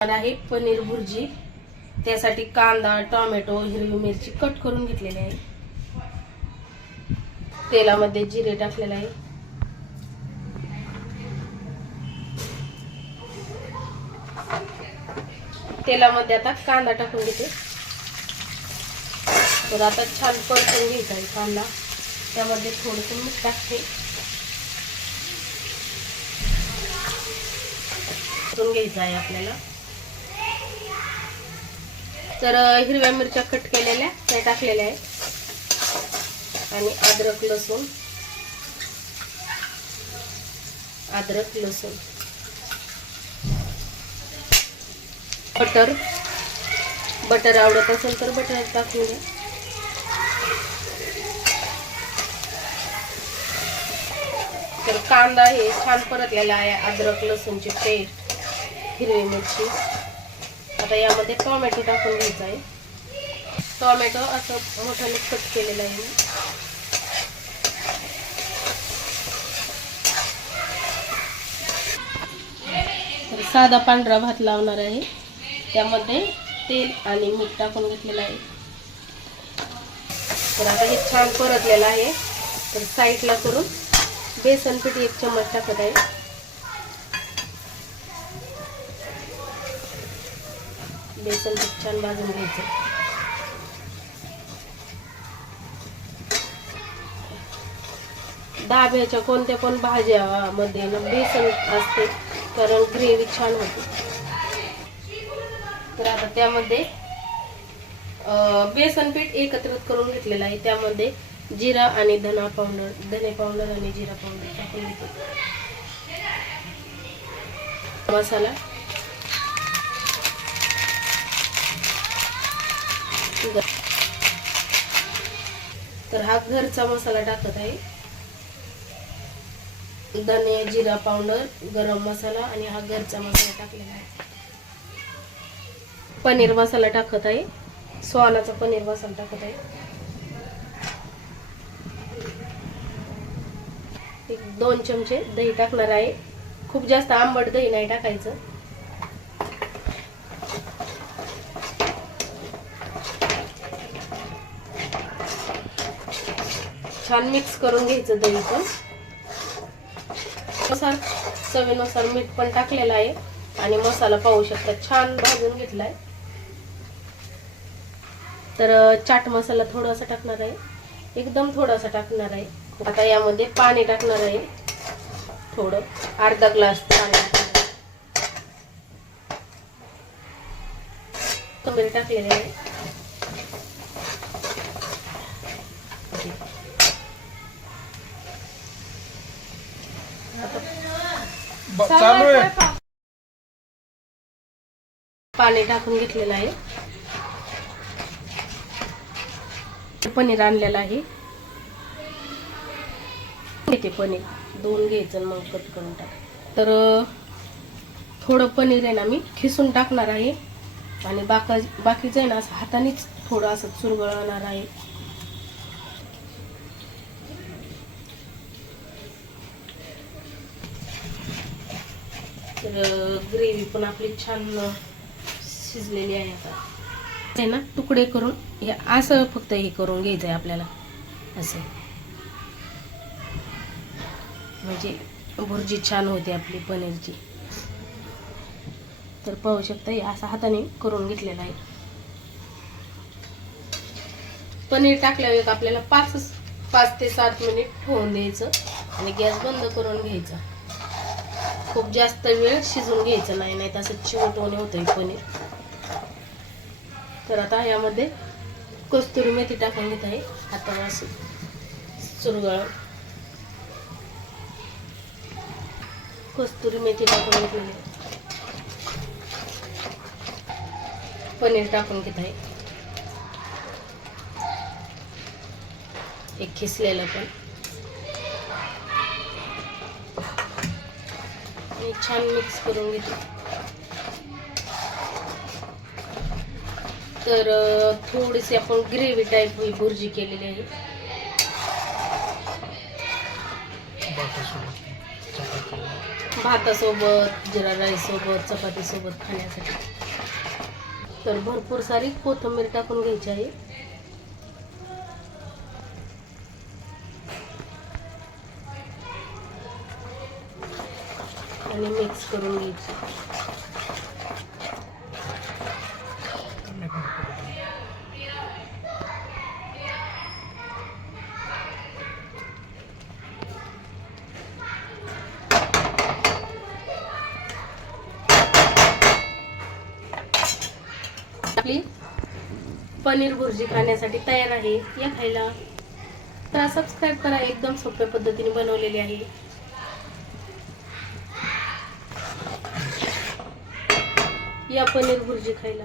आहे पनीर भुर्जी. त्यासाठी कांदा टोमॅटो हिरवी मिरची कट करून घेतलेली आहे. तेलामध्ये जिरे टाकलेले आहे. तेलामध्ये आता कांदा टाकून घेते. तर आता छान परतून घ्यायचा आहे कांदा. त्यामध्ये थोडंसं मीठ टाकते. घ्यायचं आहे आपल्याला. तर हिरव्या मिरच्या कट केलेल्या त्या टाकलेल्या आहेत. आणि अद्रक लसूण. अद्रक लसूण. बटर. बटर आवडत असेल तर बटर टाकून घ्या. तर कांदा हे छान परतलेला आहे अद्रक लसूणची पेस्ट हिरवी मिरची. आता यामध्ये टोमॅटो टाकून घ्यायचा आहे. टोमॅटो असं मोठ्याने कट केलेलं आहे तर साधा पांढरा भात लावणार आहे. त्यामध्ये तेल आणि मीठ टाकून घेतलेलं आहे. तर आता हे छान परतलेलं आहे. तर साईडला करून बेसन पीठ एक चम्मच टाकत आहे. बेसन छान भाजून घ्यायचं. डाब्याच्या कोणत्या पण भाज्यामध्ये ना बेसन असते कारण ग्रेव्ही छान होते. तर आता त्यामध्ये बेसन पीठ एकत्रित करून घेतलेलं आहे. त्यामध्ये जिरा आणि धना पावडर धने पावडर आणि जिरा पावडर टाकून घेतो. मसाला तर हा घरचा मसाला टाकत आहे. धने जिरा पावडर गरम मसाला आणि हा घरचा मसाला टाकलेला आहे. पनीर मसाला टाकत आहे. स्वानाचा पनीर मसाला टाकत आहे. एक दोन चमचे दही टाकणार आहे. खूप जास्त आंबट दही नाही टाकायचं. छान मिक्स करून घ्यायचं दही पण. नुसार चवीनुसार मीठ पण टाकलेलं आहे. आणि मसाला पाहू शकता छान भाजून घेतलाय. तर चाट मसाला थोडासा टाकणार आहे. एकदम थोडासा टाकणार आहे. आता यामध्ये पाणी टाकणार आहे. थोडं. अर्धा ग्लास पाणी टाकणार टाकलेले आहे. चालू आहे. पाणी टाकून घेतलेलं आहे. पनीर आणलेलं आहे. घेते पनीर. दोन घ्यायचं मग कट करून टाक. तर थोडं पनीर आहे ना मी खिसून टाकणार आहे. आणि बाका बाकीचं आहे ना असं हातानेच थोडं असं चुरगळणार आहे. तर ग्रेव्ही पण आपली छान शिजलेली आहे आता. आहे ना तुकडे करून हे असं फक्त हे करून घ्यायचं आहे आपल्याला. असं. म्हणजे भुर्जी छान होते आपली पनीरची. तर पाहू शकता हे असं हाताने करून घेतलेलं आहे. पनीर टाकल्यावर एक आपल्याला पाच पाच ते सात मिनिट ठेवून द्यायचं आणि गॅस बंद करून घ्यायचा. खूप जास्त वेळ शिजून घ्यायचं नाही नाही तसं चिवटवणे होतं पनीर. तर आता यामध्ये कस्तुरी मेथी टाकून घेत आहे. आता असं चुरगळ. कस्तुरी मेथी टाकून घेतली पनीर टाकून घेत आहे. एक खिसलेलं पण. छान मिक्स करून घेते. तर थोडीशी आपण ग्रेव्ही टाईप ही भुर्जी केलेली आहे. भातासोबत जिरा राईससोबत चपातीसोबत खाण्यासाठी. तर भरपूर सारी कोथिंबीर टाकून घ्यायची आहे. आणि मिक्स करून घ्यायची. आपली पनीर भुर्जी खाण्यासाठी तयार आहे. या खायला तर सबस्क्राईब करा. एकदम सोप्या पद्धतीने बनवलेली आहे. या पनीर भुर्जी खायला.